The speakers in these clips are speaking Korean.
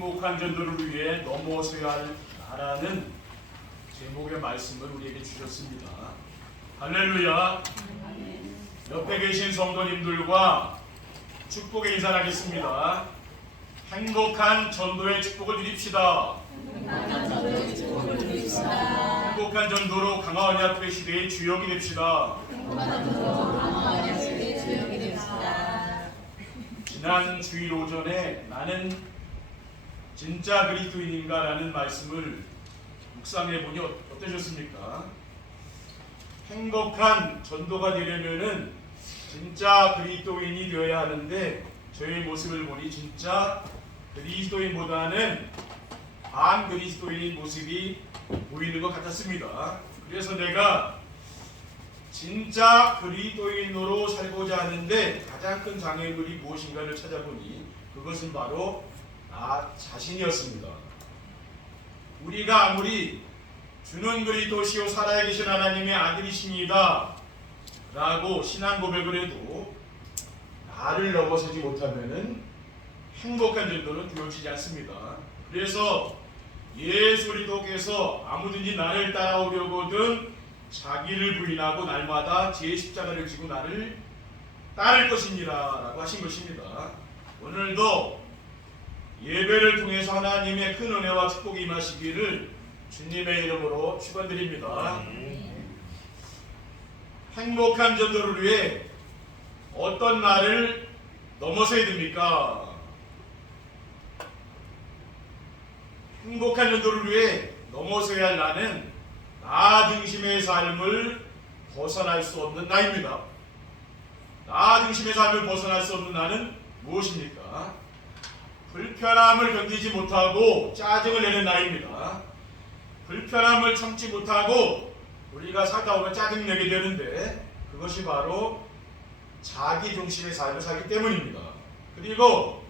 행복한 전도를 위해 넘어서야 할 나라는 제목의 말씀을 우리에게 주셨습니다. 할렐루야. 옆에 계신 성도님들과 축복의 인사를 하겠습니다. 행복한 전도의 축복을 누립시다. 행복한 전도로 강화원 야투의 시대의 주역이 됩시다. 지난 주일 오전에 나는 진짜 그리스도인인가 라는 말씀을 묵상해 보니 어떠셨습니까? 행복한 전도가 되려면은 진짜 그리스도인이 되어야 하는데 저의 모습을 보니 진짜 그리스도인보다는 반 그리스도인의 모습이 보이는 것 같았습니다. 그래서 내가 진짜 그리스도인으로 살고자 하는데 가장 큰 장애물이 무엇인가를 찾아보니 그것은 바로 나 자신이었습니다. 우리가 아무리 주는 그리스도시요 살아계신 하나님의 아들이십니다 라고 신앙 고백을 해도 나를 넘어서지 못하면은 행복한 전도는 되어지지 않습니다. 그래서 예수 그리스도께서 아무든지 나를 따라오려거든 자기를 부인하고 날마다 제 십자가를 지고 나를 따를 것이니라 라고 하신 것입니다. 오늘도 예배를 통해서 하나님의 큰 은혜와 축복이 임하시기를 주님의 이름으로 축원드립니다. 행복한 전도를 위해 어떤 날을 넘어서야 됩니까? 행복한 전도를 위해 넘어서야 할 나는 나 중심의 삶을 벗어날 수 없는 나입니다. 나 중심의 삶을 벗어날 수 없는 나는 무엇입니까? 불편함을 견디지 못하고 짜증을 내는 나입니다. 불편함을 참지 못하고 우리가 살다 보면 짜증내게 되는데 그것이 바로 자기 중심의 삶을 살기 때문입니다. 그리고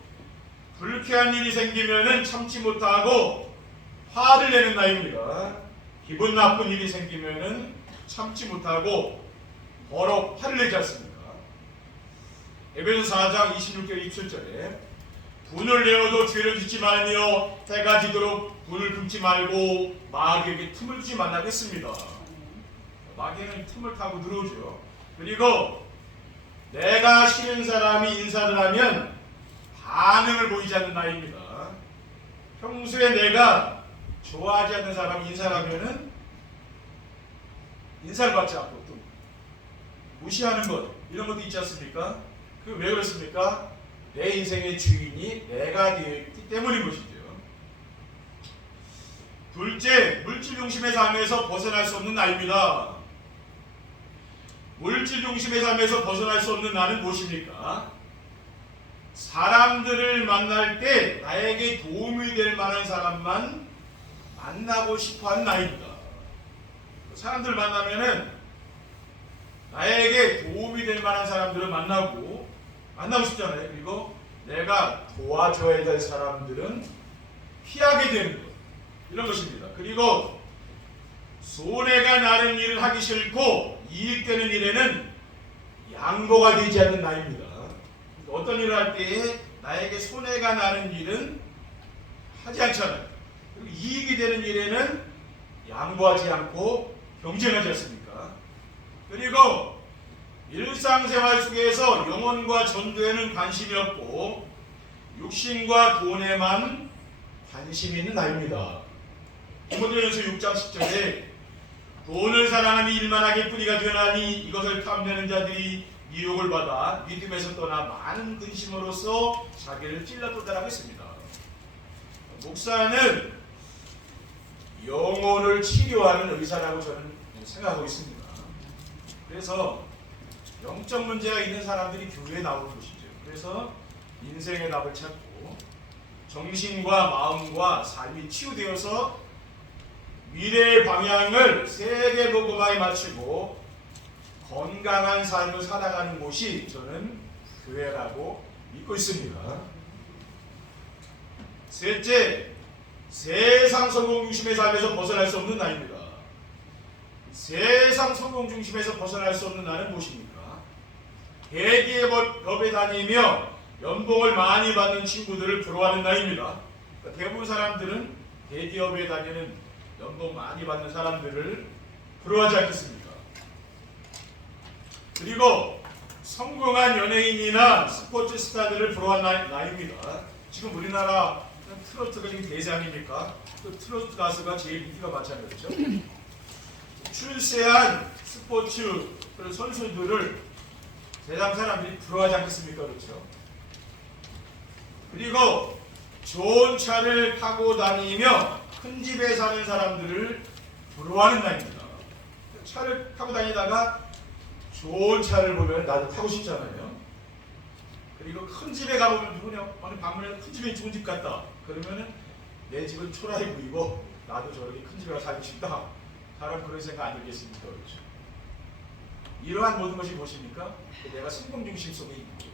불쾌한 일이 생기면은 참지 못하고 화를 내는 나입니다. 기분 나쁜 일이 생기면은 참지 못하고 버럭 화를 내지 않습니까? 에베소서 4장 26절 27절에 분을 내어도 죄를 짓지 말며 해가 지도록 분을 품지 말고 마귀에게 틈을 주지 말라고 했습니다. 마귀는 틈을 타고 들어오죠. 그리고 내가 싫은 사람이 인사를 하면 반응을 보이지 않는 나입니다. 평소에 내가 좋아하지 않는 사람이 인사를 하면은 인사를 받지 않고 또 무시하는 것 이런 것도 있지 않습니까? 그 왜 그렇습니까? 내 인생의 주인이 내가 되었기 때문인 것이죠. 둘째, 물질 중심의 삶에서 벗어날 수 없는 나입니다. 물질 중심의 삶에서 벗어날 수 없는 나는 무엇입니까? 사람들을 만날 때 나에게 도움이 될 만한 사람만 만나고 싶어하는 나입니다. 사람들 만나면은 나에게 도움이 될 만한 사람들을 만나고 싶잖아요. 그리고 내가 도와줘야 될 사람들은 피하게 되는 것. 이런 것입니다. 그리고 손해가 나는 일을 하기 싫고 이익되는 일에는 양보가 되지 않는 나입니다. 어떤 일을 할 때에 나에게 손해가 나는 일은 하지 않잖아요. 그리고 이익이 되는 일에는 양보하지 않고 경쟁하지 않습니까? 그리고 일상생활 속에서 영혼과 전도에는 관심이 없고 육신과 돈에만 관심이 있는 나입니다. 디모데전서 6장 10절에 돈을 사랑하니 일만 하게 뿌리가 되나니 이것을 탐내는 자들이 미혹을 받아 믿음에서 떠나 많은 근심으로써 자기를 찔러도다라고 했습니다. 목사는 영혼을 치료하는 의사라고 저는 생각하고 있습니다. 그래서 영적 문제가 있는 사람들이 교회에 나오는 것이죠. 그래서 인생의 답을 찾고 정신과 마음과 삶이 치유되어서 미래의 방향을 세계 복음화에 맞추고 건강한 삶을 살아가는 곳이 저는 교회라고 믿고 있습니다. 셋째, 세상 성공 중심의 삶에서 벗어날 수 없는 나입니다. 세상 성공 중심에서 벗어날 수 없는 나는 무엇입니까? 대기업에 다니며 연봉을 많이 받는 친구들을 부러워하는 나입니다. 그러니까 대부분 사람들은 대기업에 다니는 연봉 많이 받는 사람들을 부러워하지 않겠습니까? 그리고 성공한 연예인이나 스포츠 스타들을 부러워하는 나이입니다. 지금 우리나라 트로트가 지금 대세 아닙니까? 또 트로트 가수가 제일 인기가 많잖아요. 그렇죠? 출세한 스포츠 선수들을 세상 사람들이 부러워하지 않겠습니까? 그렇죠? 그리고 좋은 차를 타고 다니며 큰 집에 사는 사람들을 부러워하는 나이입니다. 차를 타고 다니다가 좋은 차를 보면 나도 타고 싶잖아요. 그리고 큰 집에 가보면 누구냐? 어느 방문에 큰 집에 좋은 집 같다. 그러면은 내 집은 초라해 보이고 나도 저렇게 큰 집에 가서 살고 싶다. 사람 그런 생각 안 들겠습니까? 그렇죠? 이러한 모든 것이 무엇입니까? 내가 성공중심 속에 있는 거예요.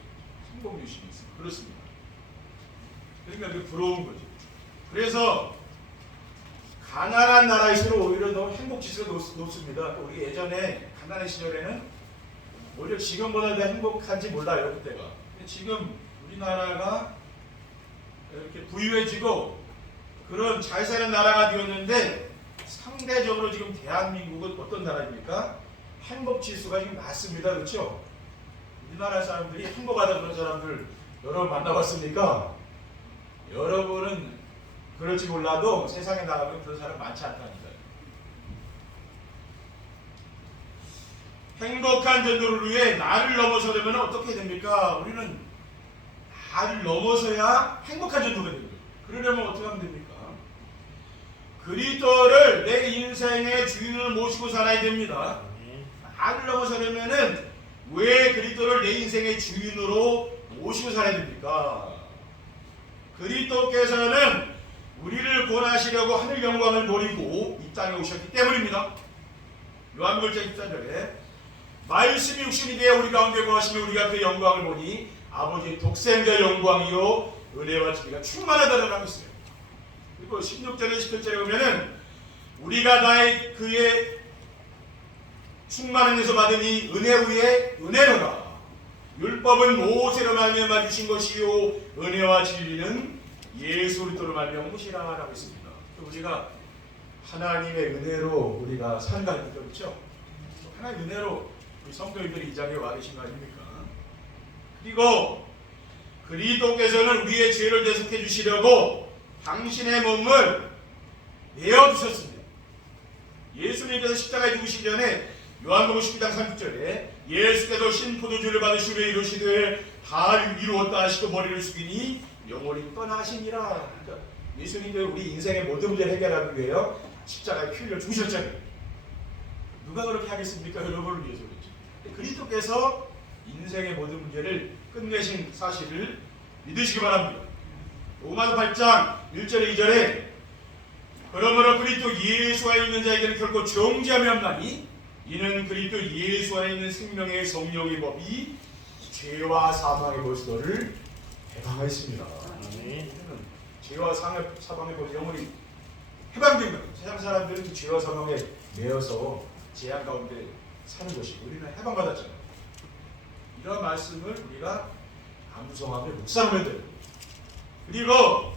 성공중심이 있어요. 그렇습니다. 그러니까 그게 부러운 거죠. 그래서 가난한 나라일수록 오히려 더 행복지수가 높습니다. 우리 예전에 가난한 시절에는 오히려 지금보다 더 행복한지 몰라요. 그때가. 지금 우리나라가 이렇게 부유해지고 그런 잘 사는 나라가 되었는데 상대적으로 지금 대한민국은 어떤 나라입니까? 행복지수가 지금 낮습니다. 그렇죠? 우리나라 사람들이 행복하다 그런 사람들 여러분 만나봤습니까? 여러분은 그럴지 몰라도 세상에 나가면 그런 사람 많지 않답니다. 행복한 전도를 위해 나를 넘어서려면 어떻게 됩니까? 우리는 나를 넘어서야 행복한 전도가 됩니다. 그러려면 어떻게 하면 됩니까? 그리스도를 내 인생의 주인을 모시고 살아야 됩니다. 나를 넘어서려면은 왜 그리스도를 내 인생의 주인으로 모시고 살아야 됩니까? 그리스도께서는 우리를 구원하시려고 하늘 영광을 버리고 이 땅에 오셨기 때문입니다. 요한복음 1장 14절에 말씀이 육신이 되어 우리 가운데 거하시며 우리가 그 영광을 보니 아버지의 독생자 영광이요 은혜와 진리가 충만하다라고 있어요. 그리고 16절에 17절에 보면은 우리가 나의 그의 충만한 데서 받은 이 은혜 위에 은혜로라. 율법은 모세로 말미암아 주신 것이요 은혜와 진리는 예수 그리스도로 말미암은 것이라라고 했습니다. 우리가 하나님의 은혜로 우리가 산다는 거죠. 그렇죠? 하나님의 은혜로 우리 성도님들이 이 자리에 와 계신 거 아닙니까? 그리고 그리스도께서는 우리의 죄를 대속해 주시려고 당신의 몸을 내어주셨습니다. 예수님께서 십자가에 죽으시기 전에 요한복음 12장 30절에 예수께서 신포도주를 받으시며 이르시되 다 이루었다 하시고 머리를 숙이니 영원히 떠나시니라. 그러니까 예수님께서 우리 인생의 모든 문제를 해결하기 위해 십자가에 피 흘려 죽으셨잖아요. 누가 그렇게 하겠습니까? 여러분을 위해서 그렇죠. 그리스도께서 인생의 모든 문제를 끝내신 사실을 믿으시기 바랍니다. 로마서 8장 1절에 2절에 그러므로 그리스도 예수 안에 있는 자에게는 결코 정죄함이 없나니 이는 그리스도 예수 안에 있는 생명의 성령의 법이 죄와 사망의 벌써를 해방하였습니다. 죄와 사망의 벌 영원히 해방된 거예요. 세상 사람들은 그 죄와 사망에 매여서 재앙 가운데 사는 것이 우리는 해방받았잖아요. 이런 말씀을 우리가 암송하며 묵상하면 돼요. 그리고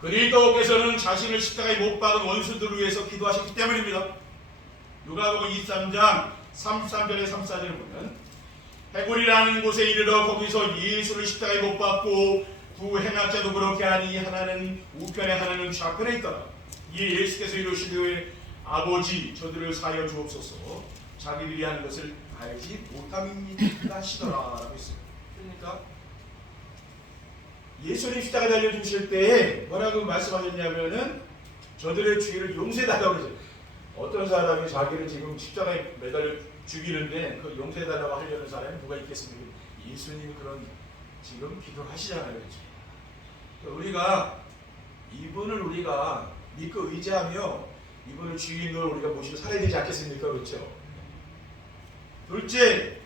그리스도께서는 자신을 십자가에 못 박은 원수들을 위해서 기도하셨기 때문입니다. 누가복음 23장 33절에 34절을 보면 해골이라는 곳에 이르러 거기서 예수를 십자가에 못 박고 두 행악자도 그렇게 하니 하나는 우편에 하나는 좌편에 있더라. 이에 예수께서 이르시되 아버지 저들을 사하여 주옵소서 자기들이 하는 것을 알지 못함이니까 하시더라 라고 했어요. 그러니까 예수님 십자가에 달려 죽으실 때에 뭐라고 말씀하셨냐면은 저들의 죄를 용서해달라고 그러죠. 어떤 사람이 자기를 지금 십자가에 매달려 죽이는데 그 용서해달라고 하려는 사람이 누가 있겠습니까? 예수님이 그런 지금 기도를 하시잖아요. 그렇죠? 우리가 이분을 우리가 믿고 의지하며 이분을 주인으로 우리가 모시고 살아야 되지 않겠습니까? 그렇죠? 둘째,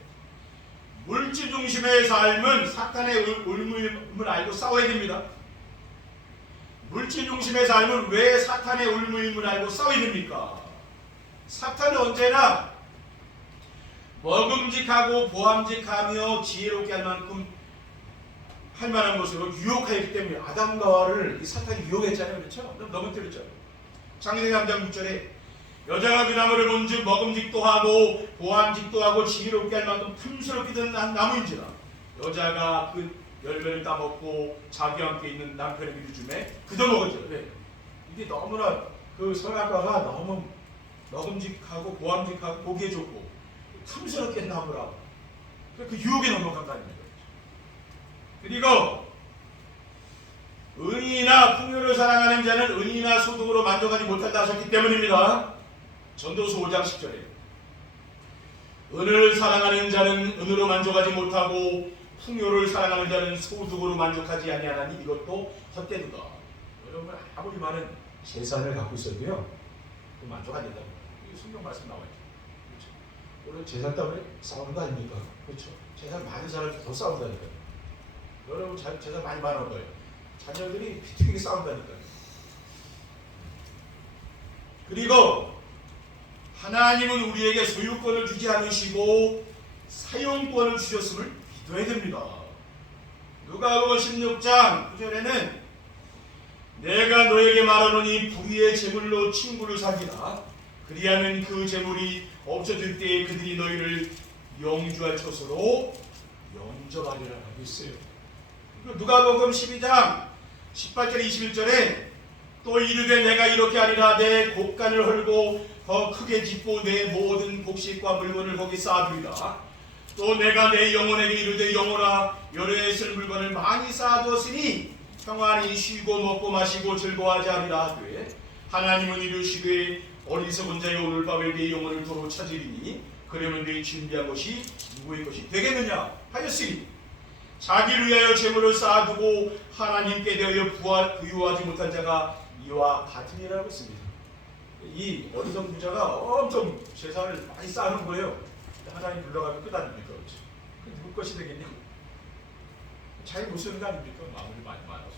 물질 중심의 삶은 사탄의 울무임을 알고 싸워야 됩니다. 물질 중심의 삶은 왜 사탄의 울무임을 알고 싸워야 됩니까? 사탄은 언제나 먹음직하고 보암직하며 지혜롭게 할 만큼 할 만한 것으로 유혹하였기 때문에 아담과 하와를 이 사탄이 유혹했잖아요. 그렇죠? 넘어뜨렸죠. 창세기 3장 6절에 여자가 그 나무를 본즉 먹음직도 하고 보암직도 하고 지혜롭게 할 만큼 틈스럽게 된 나무인지라 여자가 그 열매를 따먹고 자기와 함께 있는 남편의 미를 주매 그도 먹었죠. 네. 이게 너무나 그 선악과가 너무 먹음직하고 보암직하고 보기에 좋고 틈스럽게 나무라 그 유혹에 넘어간다는 거죠. 그리고 은이나 풍요를 사랑하는 자는 은이나 소득으로 만족하지 못한다 하셨기 때문입니다. 전도서 5장 10절에 은을 사랑하는 자는 은으로 만족하지 못하고 풍요를 사랑하는 자는 소득으로 만족하지 아니하나니 이것도 헛되도다. 여러분 아무리 많은 재산을 갖고 있어도요 만족 안 된다고. 성경 말씀 나와있죠. 그렇죠? 오늘 재산 때문에 싸우는 거 아닙니까? 그렇죠? 재산 많은 사람이 더 싸운다니까요. 여러분 재산 많이 많은 거예요. 자녀들이 비트기게 싸운다니까요. 그리고 하나님은 우리에게 소유권을 주지 않으시고 사용권을 주셨음을 믿어야 됩니다. 누가복음 16장 9절에는 내가 너에게 말하노니 불의의 재물로 친구를 사귀라. 그리하면 그 재물이 없어질 때에 그들이 너희를 영주할 처소로 영접하리라 하고 있어요. 누가복음 12장 18절 21절에 또 이르되 내가 이렇게 하리라. 내 곡간을 헐고 더 크게 짓고 내 모든 곡식과 물건을 거기 쌓아두리라. 또 내가 내 영혼에게 이르되 영혼아 여러에 쓸 물건을 많이 쌓아두었으니 평안히 쉬고 먹고 마시고 즐거워하지 하리라 하되 하나님은 이르시되 어리석은 자여 오늘 밤에 내 영혼을 도로 찾으리니 그러면 내 준비한 것이 누구의 것이 되겠느냐 하였으니 자기를 위하여 재물을 쌓아두고 하나님께 대하여 부유하지 못한 자가 이와 같으니라고 했습니다. 이 어리석은 부자가 엄청 재산을 많이 쌓는 거예요. 하나님 불러가면 끝 아닙니까? 그렇죠? 그 누구 것이 되겠냐? 자기 못 쓰는 거 아닙니까? 마음이 많이 많았어.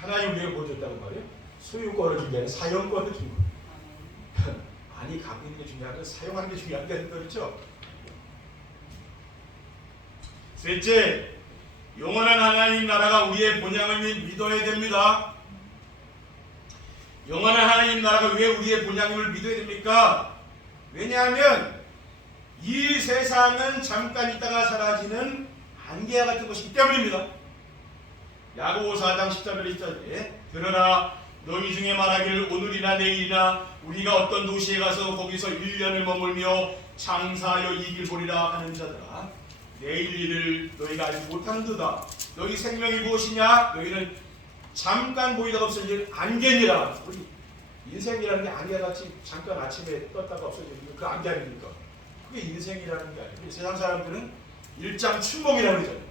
하나님 우리에게 뭐 줬다고 말이에요? 소유권을 준 게 아니라 사용권을 준 거예요. 아니 갖고 있는 게 중요한 건 사용하는 게 중요한 게 아니라 그렇죠? 셋째, 영원한 하나님 나라가 우리의 본향을 믿어야 됩니다. 영원한 하나님 나라가 왜 우리의 본향임을 믿어야 됩니까? 왜냐하면 이 세상은 잠깐 있다가 사라지는 안개와 같은 것이기 때문입니다. 야고보 4장 14절 20절에 그러나 너희 중에 말하기를 오늘이나 내일이나 우리가 어떤 도시에 가서 거기서 1년을 머물며 장사하여 이익을 보리라 하는 자들아 내일 일을 너희가 알지 못하는도다. 너희 생명이 무엇이냐? 너희는 잠깐 보이다가 없어질 안개니라. 우리 인생이라는 게 안개같이 잠깐 아침에 떴다가 없어지는 그 안개 아닙니까? 그게 인생이라는 게 아니에요. 세상 사람들은 일장춘몽이라고 그러잖아요.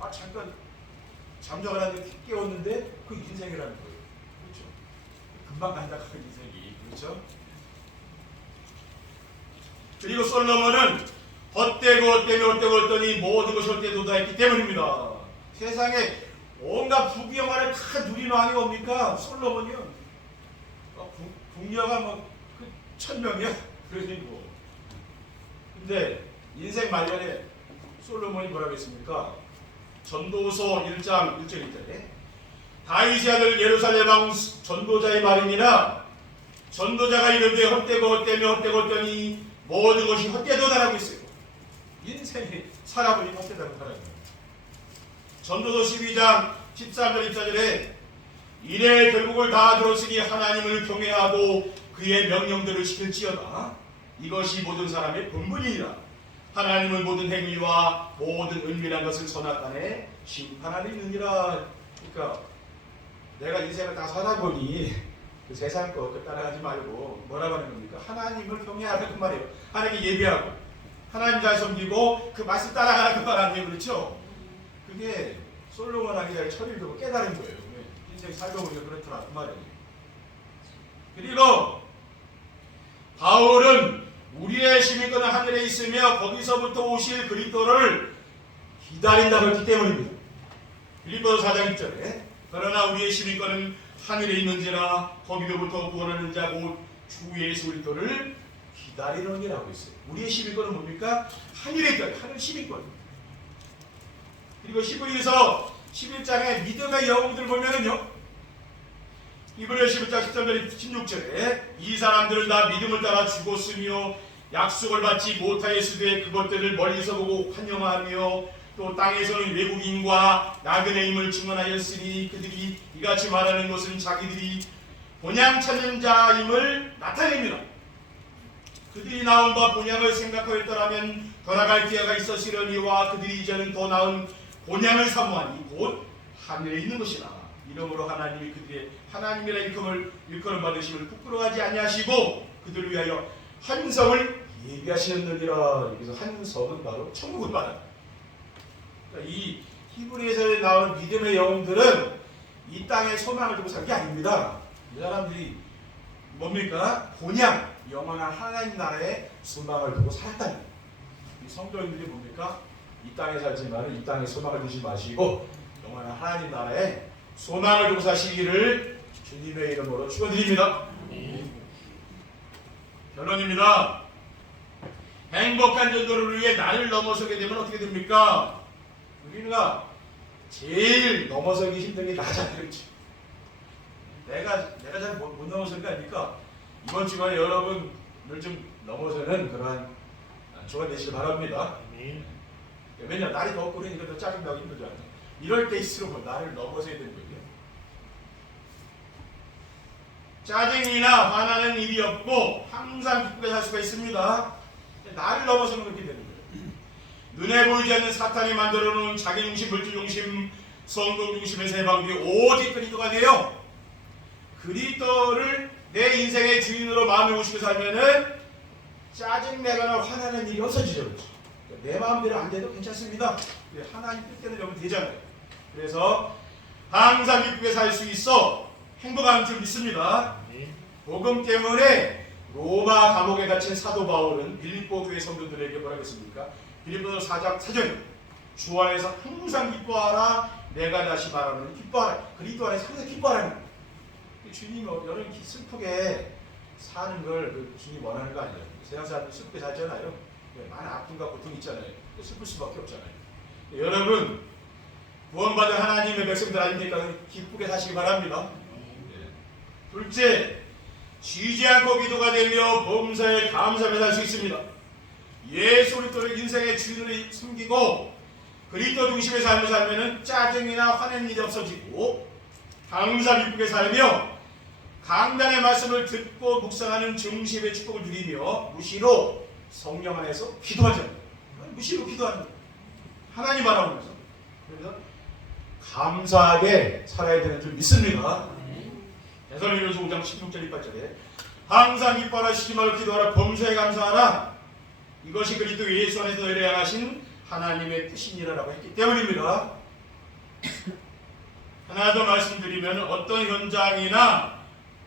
아 잠깐 잠자가는데 깨웠는데 그 인생이라는 거예요. 그렇죠? 금방 간다 그 인생이. 그렇죠? 그리고 솔로몬은 헛되고 헛더니 모든 것이 헛되도다 했기 때문입니다. 세상에 온갖 부귀영화를 다 누리는 왕이 뭡니까? 솔로몬이요. 궁녀가 뭐 1000명이야? 그러니 뭐. 근데 인생 말년에 솔로몬이 뭐라고 했습니까? 전도서 1장 1절 2절에 다윗의 아들 예루살렘 왕 전도자의 말이니라. 전도자가 이르되 헛되더니 모든 것이 헛되도다라고 했어요. 인생이 살아보니 헛되다고 말합니다. 전도서 12장 13절 14절에 이래 결국을 다 들었으니 하나님을 경외하고 그의 명령들을 지킬지어다. 이것이 모든 사람의 본분이니라. 하나님은 모든 행위와 모든 은밀한 것을 선악간에 심판하려 있느니라. 그러니까 내가 인생을 다 살아보니 그 세상 거 따라가지 말고 뭐라고 하는 겁니까? 하나님을 경외하라 그 말이에요. 하나님께 예배하고 하나님 잘 섬기고 그 말씀 따라가라 그 말 아니에요. 그렇죠? 그게 솔로몬 하기 전에 철을 두고 깨달은 거예요. 인생 살다 보니까 그렇더라 그 말이에요. 그리고 바울은 우리의 시민권은 하늘에 있으며 거기서부터 오실 그리스도를 기다린다고 했기 때문입니다. 빌립보서 4장 1절에 그러나 우리의 시민권은 하늘에 있는지라 거기로부터 구원하는 자 곧 주 예수 그리스도를 기다리느니라고 했어요. 우리의 시민권은 뭡니까? 하늘에 있다. 하늘 시민권. 그리고 히브리서 11장의 믿음의 영웅들 보면은요, 히브리서 11장 13절 16절에 이 사람들은 다 믿음을 따라 죽었으며 약속을 받지 못하였으되 그것들을 멀리서 보고 환영하며 또 땅에서는 외국인과 나그네 임을 증언하였으니 그들이 이같이 말하는 것은 자기들이 본향 찾는 자임을 나타냅니다. 그들이 나온 바 본향을 생각하였더라면 더 나갈 기회가 있었으려니와 그들이 이제는 더 나은 본향을 사모하니 곧 하늘에 있는 것이라. 이러므로 하나님이 그들의 하나님이라 일컬음 받으심을 부끄러워하지 아니하시고 그들을 위하여 한 성을 예비하시느니라. 여기서 한 성은 바로 천국을 말합니다. 그러니까 이 히브리에서 나오는 믿음의 영웅들은 이 땅에 소망을 두고 산 게 아닙니다. 이 사람들이 뭡니까? 본향, 영원한 하나님 나라에 소망을 두고 살았다니. 이 성도님들이 뭡니까? 이 땅에 살지만 이 땅에 소망을 두지 마시고 영원한 하나님 나라에 소망을 두고 사시기를 주님의 이름으로 축원드립니다. 결론입니다. 행복한 전도를 위해 나를 넘어서게 되면 어떻게 됩니까? 우리가 제일 넘어서기 힘든 게 나잖아요. 내가 잘 못 넘어서는 게 아니까 이번 주간에 여러분을 좀 넘어서는 그러한 주간 되시길 바랍니다. 왜냐 날이 덥고 그러니까 더 짜증나고 힘들잖아요. 이럴 때일수록 나를 넘어서야 되는 거예요. 짜증이나 화나는 일이 없고 항상 기쁘게 살 수가 있습니다. 나를 넘어서는 그렇게 되는 거예요. 눈에 보이지 않는 사탄이 만들어 놓은 자기 중심, 물질 중심, 성공 중심에서 해방되어 오직 그리스도가 되어 그리스도를 내 인생의 주인으로 마음에 모시고 살면은 짜증내거나 화나는 일이 없어지죠. 내 마음대로 안 돼도 괜찮습니다. 하나님 뜻대로 여러분 되잖아요. 그래서 항상 기쁘게 살 수 있어 행복한 줄 믿습니다. 복음 때문에 로마 감옥에 갇힌 사도 바울은 빌립보 교회 성도들에게 뭐라고 했습니까? 빌립보서 4장 4절 주 안에서 항상 기뻐하라. 내가 다시 말하노니 기뻐하라. 그리스도 안에서 항상 기뻐하라는 거예요. 주님이 여러분 슬프게 사는 걸 주님이 원하는 거 아니에요. 세상 사람들 슬프게 살잖아요. 많은 아픔과 고통이 있잖아요. 슬플 수밖에 없잖아요. 여러분 구원받은 하나님의 백성들 아닙니까? 기쁘게 사시기 바랍니다. 둘째, 쉬지 않고 기도가 되며 범사에 감사하며 살 수 있습니다. 예수 그리스도를 인생의 주인으로 섬기고 그리스도 중심의 삶을 살면 짜증이나 화내는 일이 없어지고 항상 기쁘게 살며 강단의 말씀을 듣고 묵상하는 중심의 축복을 누리며 무시로 성령 안에서 기도하죠. 무시로 기도하는 거예요. 하나님 바라보면서. 그래서 감사하게 살아야 되는 줄 믿습니다. 데살로니가서 5장 16절 18절에 항상 기뻐하라, 쉬지 말고 기도하라, 범사에 감사하라. 이것이 그리스도 예수 안에서 너희를 향하신 하나님의 뜻이니라라고 했기 때문입니다. 하나 더 말씀드리면 어떤 현장이나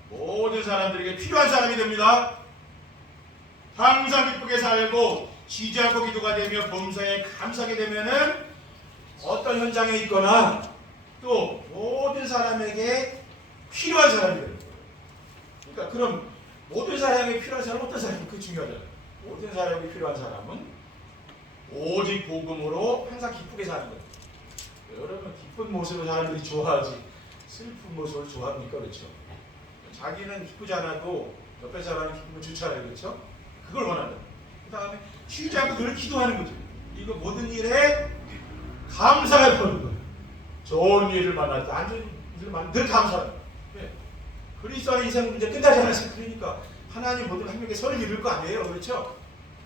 모든 사람들에게 필요한 사람이 됩니다. 항상 기쁘게 살고 쉬지 않고 기도가 되며 범사에 감사하게 되면은 어떤 현장에 있거나 또 모든 사람에게 필요한 사람이 되는 거예요. 그러니까 그럼 모든 사람에게 필요한 사람은 어떤 사람이 그게 중요하잖아요. 모든 사람에게 필요한 사람은 오직 복음으로 항상 기쁘게 사는 거예요. 여러분 기쁜 모습을 사람들이 좋아하지 슬픈 모습을 좋아합니까? 그렇죠? 자기는 기쁘지 않아도 옆에 사람이 기쁘면 좋잖아요. 그렇죠? 그걸 원한다. 그 다음에 쉬지 않고 늘 기도하는 거죠. 이거 모든 일에 감사를 거는 거예요. 좋은 일을 만날 때, 안 좋은 일을 만날 때 늘 감사해요. 네. 그리스도 안에 인생 문제 끝나지 않았어요. 그러니까 하나님 모든 한 명에게 선을 이룰 거 아니에요. 그렇죠?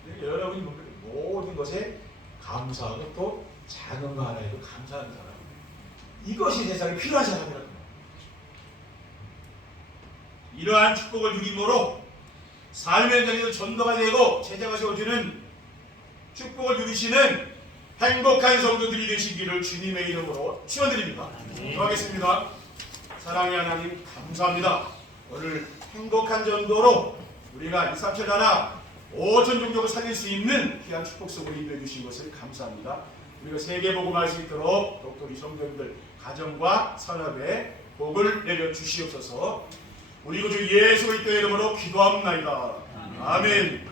그러니까 여러분이 모든 것에 감사하고 또 작은 거 하나에도 감사하는 사람. 이것이 세상에 필요한 사람이라는 거예요. 이러한 축복을 누림으로 삶의 현장에서 전도가 되고 제자가 세워주는 축복을 누리시는 행복한 성도들이 되시기를 주님의 이름으로 축원드립니다. 기도하겠습니다. 사랑의 하나님 감사합니다. 오늘 행복한 전도로 우리가 2, 3천 나라 5천 종족을 살릴 수 있는 귀한 축복 속으로 인도해 주신 것을 감사합니다. 우리가 세계복음할 수 있도록 독도 우리 성도님들 가정과 산업에 복을 내려 주시옵소서. 우리 구주 예수 그리스도의 이름으로 기도합니다. 아멘.